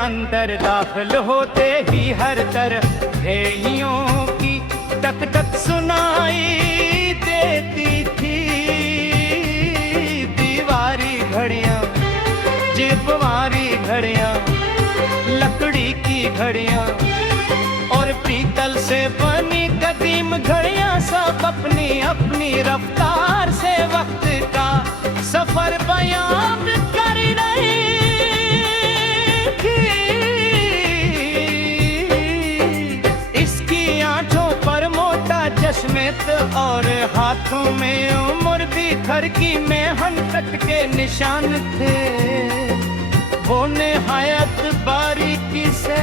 अंदर दाखिल होते ही हर तरफ भेड़ियों की टक टक सुनाई देती थी। दीवारी घड़ियां, जिपवारी घड़ियां, लकड़ी की घड़ियां और पीतल से बनी कदीम घड़ियां, सब अपनी अपनी रफ्तार से वक्त का सफर बयां कर रही थी। इसकी आंखों पर मोटा चश्मेत और हाथों में उम्र भी घर की मेहनत के निशान थे। वो निहायत बारीकी से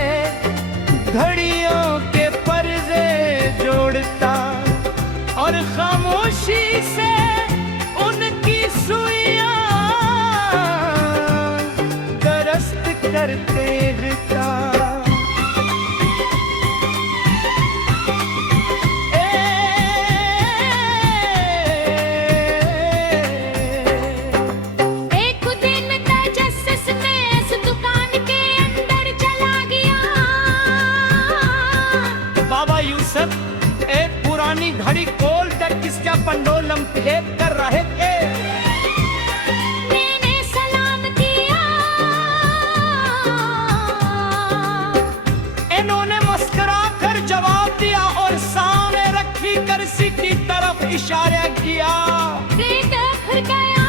घड़ियों के पर्दे जोड़ता और खामोशी से उनकी सुइयां दुरुस्त करते रहता। एक पुरानी घड़ी खोल कर किसका पंडोलम फेंक कर रहे थे। मैंने सलाम किया, इन्होंने मुस्कुरा कर जवाब दिया और सामने रखी कर्सी की तरफ इशारा किया। फिर गया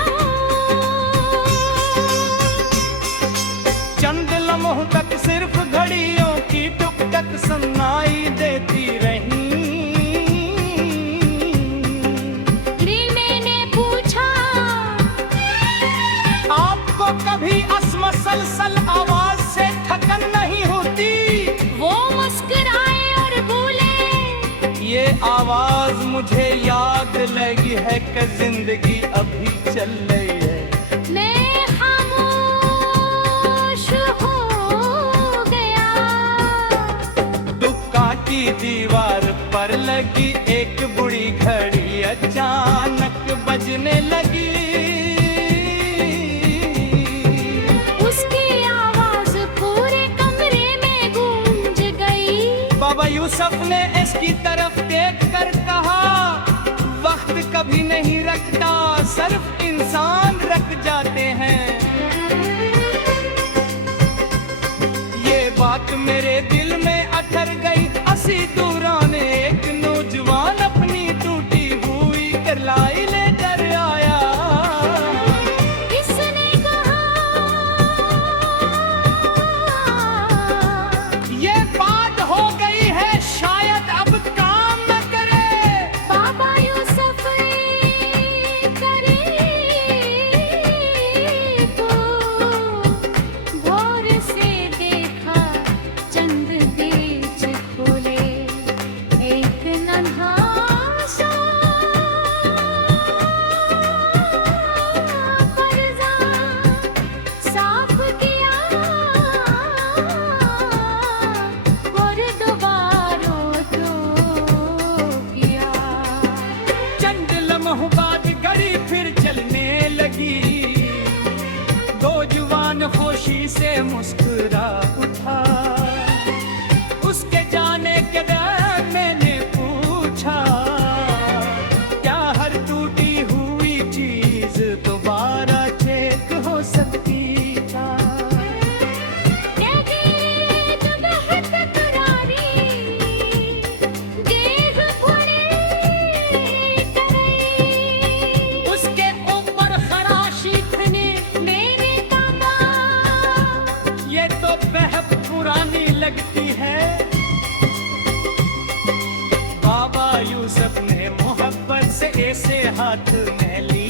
चंद लम्हों तक सिर्फ घड़ियों की टुक टक सुनाई देती रही। मैंने पूछा, आपको कभी असमसलसल आवाज से थकन नहीं होती? वो मुस्कुराए और बोले, ये आवाज मुझे याद लगी है कि जिंदगी अभी चल रही है। मैं खामोश हो गया। दुकान की दीवार पर लगी एक बुरी घड़ी अचानक बजने लगी। उसकी आवाज पूरे कमरे में गूंज गई। बाबा यूसुफ ने इसकी तरफ देख कर कहा, वक्त कभी नहीं रखता, सिर्फ इंसान रख जाते हैं। ये बात मेरे दिल में अटक गई। असी दूरान एक नौजवान अपनी टूटी हुई करलाई लेकर आया। इसने कहा, ये बात हो गई है, शायद अब काम न करे। बाबा यूसुफ करीब गौर से देखा, चंद बीच खोले एक नन्हा सा पर्दा साफ किया और दोबारा तो किया। चंद लम्हों बाद घड़ी फिर चलने लगी। दो जुवान खुशी से मुस्कुरा उठा। उसके जाने के बाद मैंने पूछा, क्या हर टूटी हुई चीज दोबारा चेक हो सकती था? उसके ऊपर खराशी थी। मेरे काबा, ये तो बेहद पुरानी लगती है। बाबा यूसुफ ने मोहब्बत से ऐसे हाथ में ली।